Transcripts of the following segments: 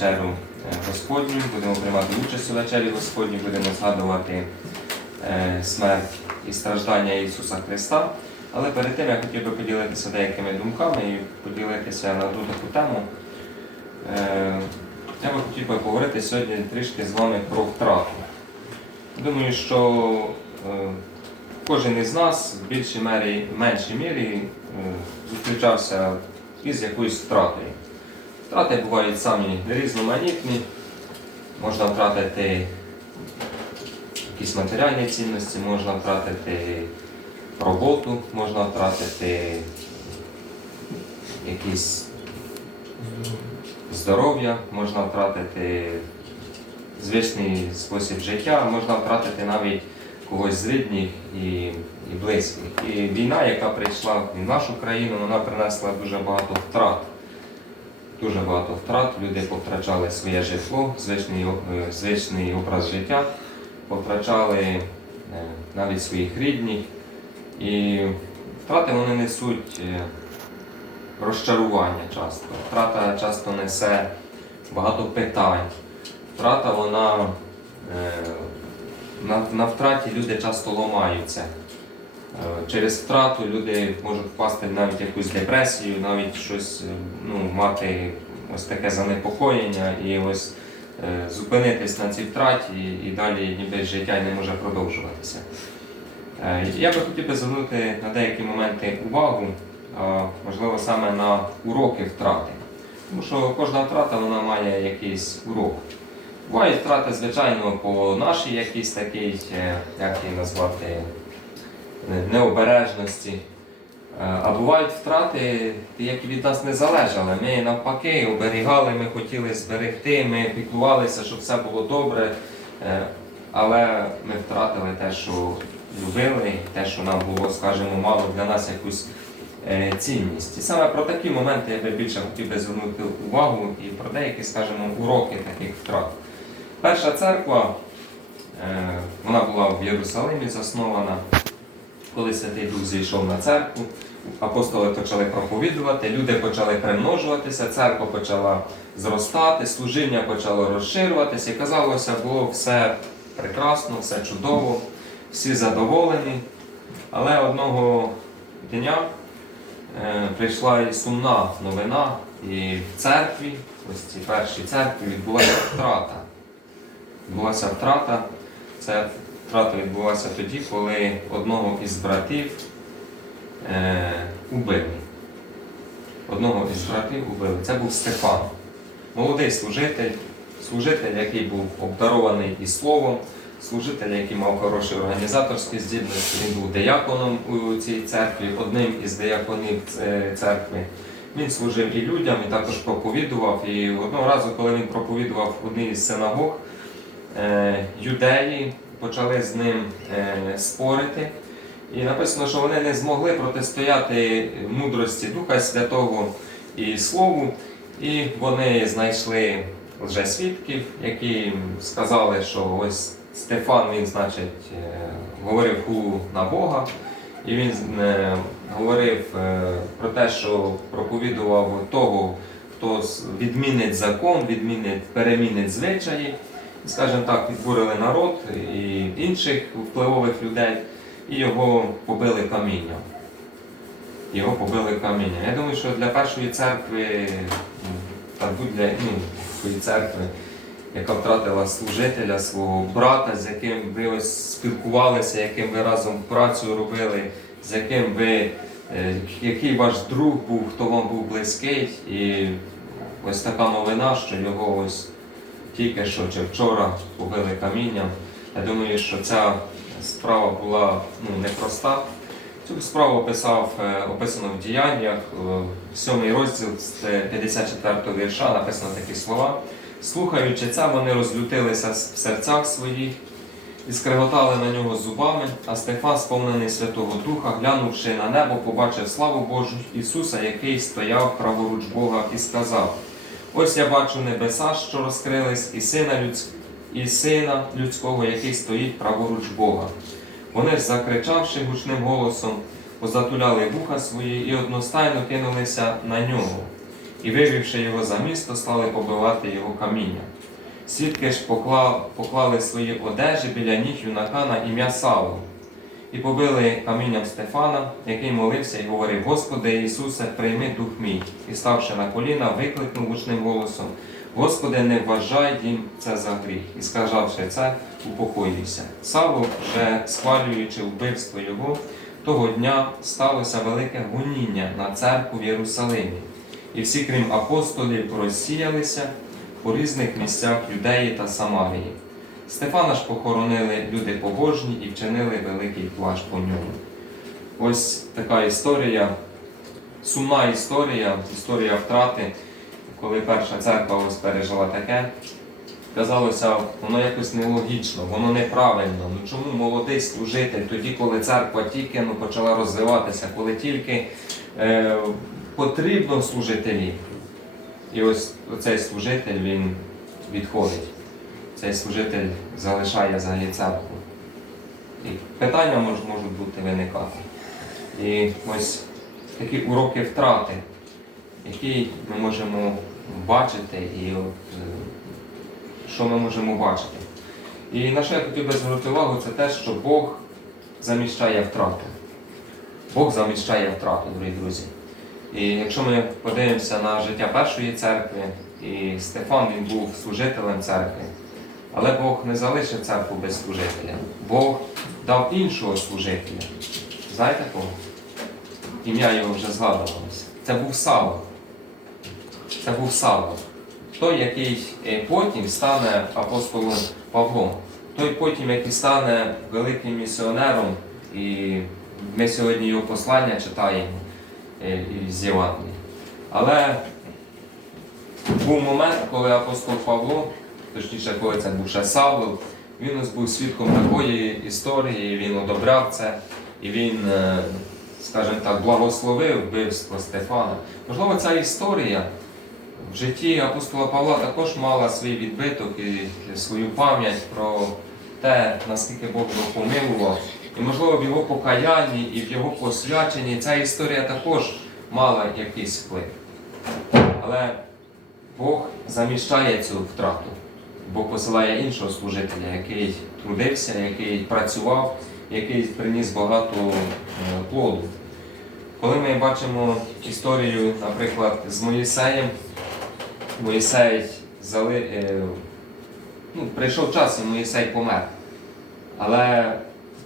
вечерю е, Господню, будемо приймати участь у вечері Господній, будемо згадувати е, смерть і страждання Ісуса Христа. Але перед тим я хотів би поділитися деякими думками і поділитися на одну таку тему. Е, Я би хотів би поговорити сьогодні трішки з вами про втрату. Думаю, що кожен із нас в більшій мері, меншій мірі зустрічався із якоюсь втратою. Втрати бувають самі різноманітні. Можна втратити якісь матеріальні цінності, можна втратити роботу, можна втратити якісь здоров'я, можна втратити звичний спосіб життя, можна втратити навіть когось з рідних і, і близьких. І війна, яка прийшла в нашу країну, вона принесла дуже багато втрат. Дуже багато втрат. Люди повтрачали своє житло, звичний, е, звичний образ життя, повтрачали е, навіть своїх рідних. І втрати вони несуть е, розчарування часто. Втрата часто несе багато питань. Втрата вона на, на втраті люди часто ламаються. Е, Через втрату люди можуть впасти навіть якусь депресію, навіть щось е, ну, мати ось таке занепокоєння і ось е, зупинитись на цій втраті і, далі ніби життя не може продовжуватися. Я би хотів би звернути на деякі моменти увагу, можливо, саме на уроки втрати. Тому що кожна втрата вона має якийсь урок. Бувають втрати, звичайно, по нашій якійсь такій, як її назвати, необережності. Е, А бувають втрати, які від нас не залежали. Ми навпаки оберігали, ми хотіли зберегти, ми піклувалися, щоб все було добре. Е, Але ми втратили те, що любили, те, що нам було, скажімо, мало для нас якусь е, цінність. І саме про такі моменти я би більше хотів би звернути увагу і про деякі, скажімо, уроки таких втрат. Перша церква, вона була в Єрусалимі заснована. Коли Святий Дух зійшов на церкву, апостоли почали проповідувати, люди почали примножуватися, церква почала зростати, служіння почало розширюватися, і казалося, було все прекрасно, все чудово, всі задоволені. Але одного дня е, прийшла і сумна новина, і в церкві, ось цій першій церкві, відбулася втрата. Відбулася втрата. Це втрата відбулася тоді, коли одного із братів е, убили. Одного із братів убили. Це був Стефан. Молодий служитель, служитель, який був обдарований і словом, служитель, який мав хороші організаторські здібності, він був деяконом у цій церкві, одним із деяконів церкви. Він служив і людям, і також проповідував. І одного разу, коли він проповідував в одній із синагог, е, юдеї почали з ним е, спорити. І написано, що вони не змогли протистояти мудрості Духа Святого і Слову, і вони знайшли лжесвідків, які сказали, що ось Стефан він, значить, е, говорив хулу на Бога, і він е, говорив про те, що проповідував того, хто відмінить закон, відмінить, перемінить звичаї. Скажімо так, підбурили народ і інших впливових людей, і його побили камінням. Його побили камінням. Я думаю, що для першої церкви, та будь-для ну, церкви, яка втратила служителя, свого брата, з яким ви ось спілкувалися, яким ви разом працю робили, з яким ви, е, який ваш друг був, хто вам був близький, і ось така новина, що його ось тільки що чи вчора побили камінням. Я думаю, що ця справа була ну, непроста. Цю справу описав, е, описано в діяннях, е, сьомий розділ з 54 вірша написано такі слова. Слухаючи це, вони розлютилися в серцях своїх і скриготали на нього зубами, а Стефан, сповнений Святого Духа, глянувши на небо, побачив славу Божу Ісуса, який стояв праворуч Бога, і сказав: Ось я бачу небеса, що розкрились, і сина, людсь... і сина людського, який стоїть праворуч Бога. Вони ж, закричавши гучним голосом, позатуляли вуха свої і одностайно кинулися на нього. і, вивівши його за місто, стали побивати його камінням. Свідки ж поклали свої одежі біля ніг юнака на ім'я Савло. І побили камінням Стефана, який молився і говорив: Господи Ісусе, прийми дух мій. І ставши на коліна, викликнув гучним голосом: Господи, не вважай їм це за гріх. І сказавши це, упокоївся. Савло, вже схвалюючи вбивство його, того дня сталося велике гоніння на церкву в Єрусалимі. І всі, крім апостолів, розсіялися по різних місцях Юдеї та Самарії. Стефана ж похоронили люди побожні і вчинили великий плащ по ньому. Ось така історія, сумна історія, історія втрати, коли перша церква ось пережила таке. Казалося, воно якось нелогічно, воно неправильно. Ну чому молодий служитель, тоді, коли церква тільки ну, почала розвиватися, коли тільки е, потрібно служителі. І ось цей служитель він відходить цей служитель залишає взагалі церкву. І питання мож, можуть бути виникати. І ось такі уроки втрати, які ми можемо бачити, і е, що ми можемо бачити. І на що я хотів би звернути увагу, це те, що Бог заміщає втрату. Бог заміщає втрату, дорогі друзі. І якщо ми подивимося на життя першої церкви, і Стефан він був служителем церкви, але Бог не залишив церкву без служителя. Бог дав іншого служителя. Знаєте кого? Ім'я його вже згадувалося. Це був Савло. Це був Савло. Той, який е, потім стане апостолом Павлом. Той потім, який стане великим місіонером, і ми сьогодні його послання читаємо е, з Євангелії. Але був момент, коли апостол Павло точніше, коли це був ще Савл, він ось був свідком такої історії, він одобряв це, і він, е, скажімо так, благословив вбивство Стефана. Можливо, ця історія в житті апостола Павла також мала свій відбиток і свою пам'ять про те, наскільки Бог його помилував. І, можливо, в його покаянні і в його посвяченні ця історія також мала якийсь вплив. Але Бог заміщає цю втрату. Бог посилає іншого служителя, який трудився, який працював, який приніс багато е, плоду. Коли ми бачимо історію, наприклад, з Моїсеєм, Моїсей зали, е, ну, прийшов час, і Моїсей помер. Але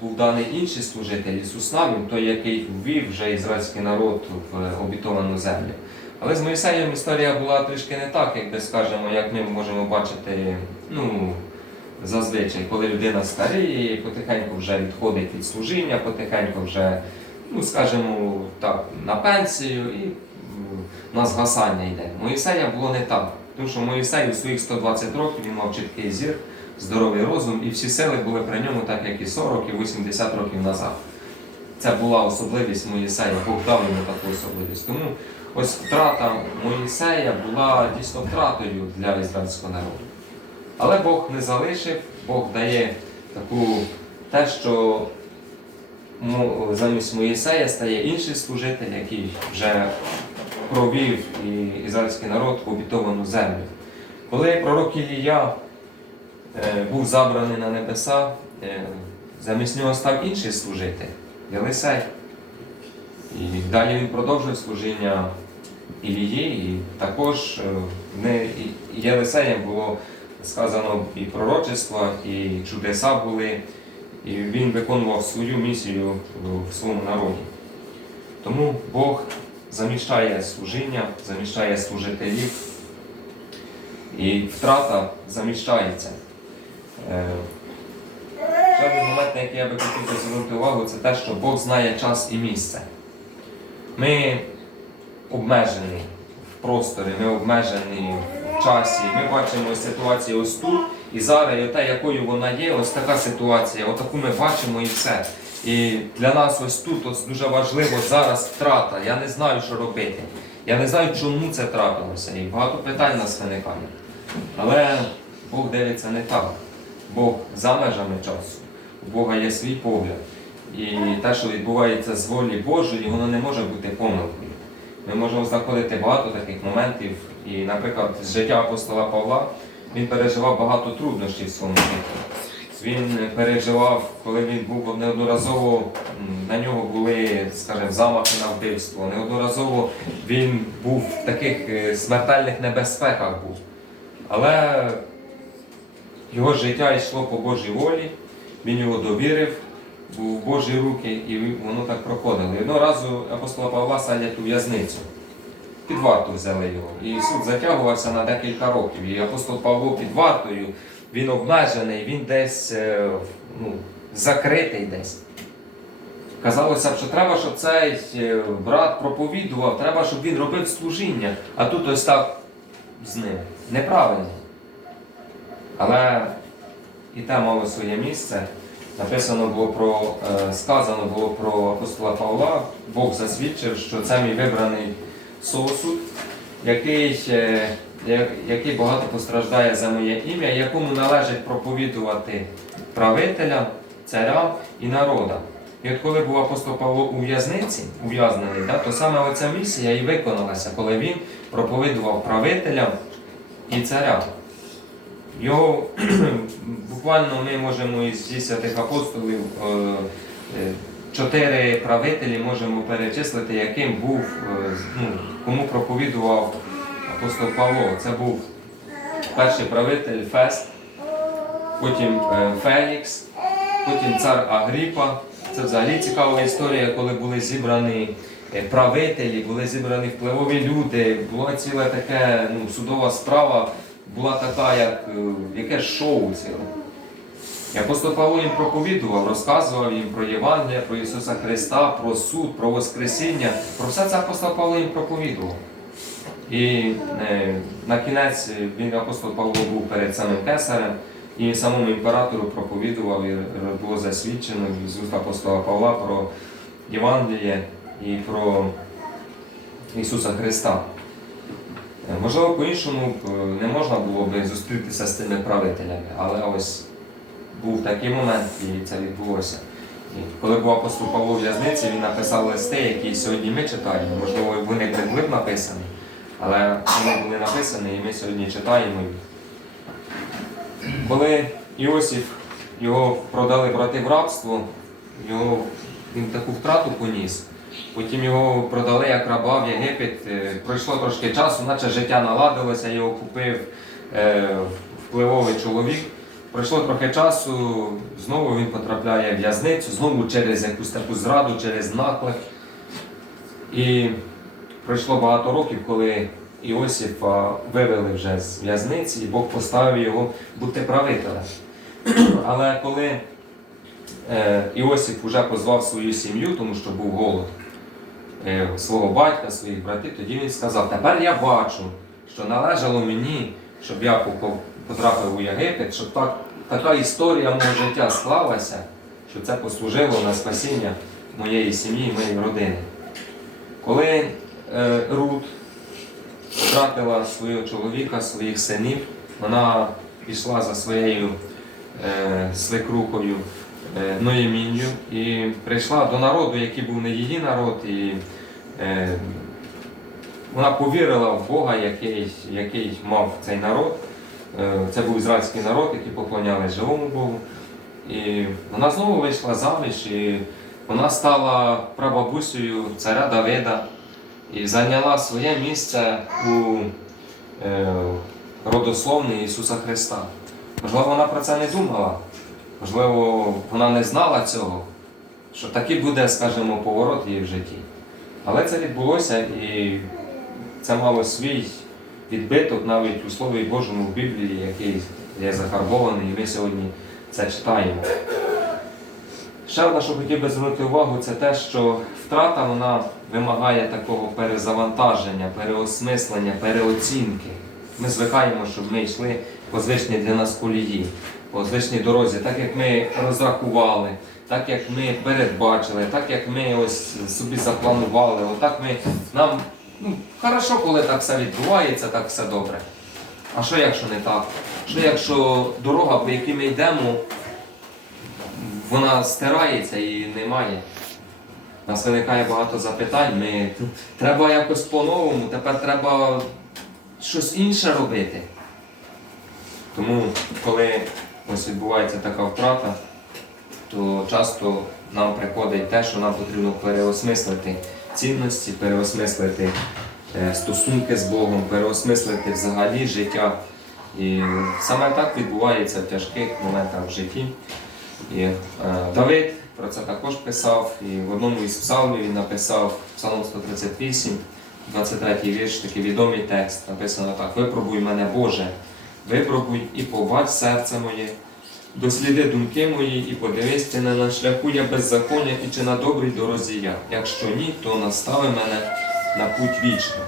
був даний інший служитель Ісус Навін, той, який ввів вже ізраїльський народ в обітовану землю. Але з Моїсеєм історія була трішки не так, як би скажемо, як ми можемо бачити ну, зазвичай, коли людина старіє, потихеньку вже відходить від служіння, потихеньку вже, ну скажімо так, на пенсію і на згасання йде. Моїсея було не так. Тому що Моїсей у своїх 120 років він мав чіткий зір, здоровий розум, і всі сили були при ньому, так як і 40, і 80 років назад. Це була особливість Моїсея, Бог дав йому таку особливість. Тому ось втрата Моїсея була дійсно втратою для ізраїльського народу. Але Бог не залишив, Бог дає таку те, що мо- замість Моїсея стає інший служитель, який вже провів і ізраїльський народ в обітовану землю. Коли пророк Ілія е, був забраний на небеса, е, замість нього став інший служитель Єлисей. І далі він продовжує служіння Ілії, і також е, не Єлисеєм було сказано і пророчество, і чудеса були, і він виконував свою місію в своєму народі. Тому Бог заміщає служіння, заміщає служителів, і втрата заміщається. Е, Ще момент, на який я би хотів звернути увагу, це те, що Бог знає час і місце. Ми обмежені в просторі, ми обмежені часі. Ми бачимо ситуацію ось тут і зараз, і те, якою вона є, ось така ситуація, отаку ми бачимо і все. І для нас ось тут ось дуже важливо зараз втрата. Я не знаю, що робити. Я не знаю, чому це трапилося. І багато питань нас виникає. Але Бог дивиться не так. Бог за межами часу. У Бога є свій погляд. І те, що відбувається з волі Божої, воно не може бути помилкою. Ми можемо знаходити багато таких моментів. І, наприклад, з життя апостола Павла він переживав багато труднощів в своєму житті. Він переживав, коли він був неодноразово на нього були, скажімо, замахи на вбивство. Неодноразово він був в таких е, смертельних небезпеках був. Але його життя йшло по Божій волі, він його довірив був в Божі руки, і воно так проходило. Одного разу апостола Павла садять у в'язницю. Під варту взяли його. І суд затягувався на декілька років. І апостол Павло під вартою, він обмежений, він десь е, ну, закритий десь. Казалося б, що треба, щоб цей е, брат проповідував, треба, щоб він робив служіння, а тут ось так з ним. Неправильно. Але і те мало своє місце. Написано було про, е, сказано було про апостола Павла, Бог засвідчив, що це мій вибраний сосуд, який, який багато постраждає за моє ім'я, якому належить проповідувати правителям, царям і народам. І от коли був апостол Павло у в'язниці, ув'язнений, да, то саме оця місія і виконалася, коли він проповідував правителям і царям. Його буквально ми можемо із святих апостолів е, е, чотири правителі можемо перечислити, яким був, е, ну, кому проповідував апостол Павло. Це був перший правитель Фест, потім е, Фелікс, потім цар Агріпа. Це взагалі цікава історія, коли були зібрані е, правителі, були зібрані впливові люди, була ціла така ну, судова справа, була така, як е, якесь шоу ціле. І апостол Павло їм проповідував, розказував їм про Євангелія, про Ісуса Христа, про суд, про Воскресіння. Про все це апостол Павло їм проповідував. І е, на кінець він апостол Павло був перед самим кесарем і самому імператору проповідував і було засвідчено з уст апостола Павла про Євангеліє і про Ісуса Христа. Е, Можливо, по-іншому е, не можна було би зустрітися з тими правителями, але ось був такий момент, і це відбулося. І коли був апостол Павло в в'язниці, він написав листи, які сьогодні ми читаємо. Можливо, вони не були б написані, але вони були написані, і ми сьогодні читаємо. Коли Іосиф його продали брати в рабство, його, він таку втрату поніс. Потім його продали як раба в Єгипет. Е, Пройшло трошки часу, наче життя наладилося, його купив е, впливовий чоловік. Пройшло трохи часу, знову він потрапляє в в'язницю, знову через якусь таку зраду, через наклик. І пройшло багато років, коли Іосифа вивели вже з в'язниці, і Бог поставив його бути правителем. Але коли е, Іосиф вже позвав свою сім'ю, тому що був голод е, свого батька, своїх братів, тоді він сказав: тепер я бачу, що належало мені, щоб я потрапив у Єгипет, щоб так, така історія мого життя склалася, щоб це послужило на спасіння моєї сім'ї і моєї родини. Коли е, Рут втратила свого чоловіка, своїх синів, вона пішла за своєю е, свекрухою е, Ноємінню і прийшла до народу, який був не її народ, і е, вона повірила в Бога, який, який мав цей народ. Е, Це був ізраїльський народ, який поклонялись живому Богу. І вона знову вийшла заміж, і вона стала прабабусею царя Давида і зайняла своє місце у е, родословні Ісуса Христа. Можливо, вона про це не думала, можливо, вона не знала цього, що такий буде, скажімо, поворот її в житті. Але це відбулося і це мало свій відбиток навіть у Слові Божому в Біблії, який є зафарбований, і ми сьогодні це читаємо. Ще одне, що хотів би звернути увагу, це те, що втрата вона вимагає такого перезавантаження, переосмислення, переоцінки. Ми звикаємо, щоб ми йшли по звичній для нас колії, по звичній дорозі, так як ми розрахували, так як ми передбачили, так як ми ось собі запланували, отак ми нам ну, хорошо, коли так все відбувається, так все добре. А що якщо не так? Що якщо дорога, по якій ми йдемо, вона стирається і немає. У нас виникає багато запитань. Ми треба якось по-новому, тепер треба щось інше робити. Тому, коли ось відбувається така втрата, то часто нам приходить те, що нам потрібно переосмислити цінності, переосмислити е, стосунки з Богом, переосмислити взагалі життя. І саме так відбувається в тяжких моментах в житті. І е, Давид про це також писав, і в одному із псалмів він написав Псалом 138, 23 вірш, такий відомий текст. Написано так: Випробуй мене, Боже, випробуй і побач серце моє, досліди думки мої, і подивись не на шляху я беззаконня, і чи на добрій дорозі я. Якщо ні, то настави мене на путь вічний.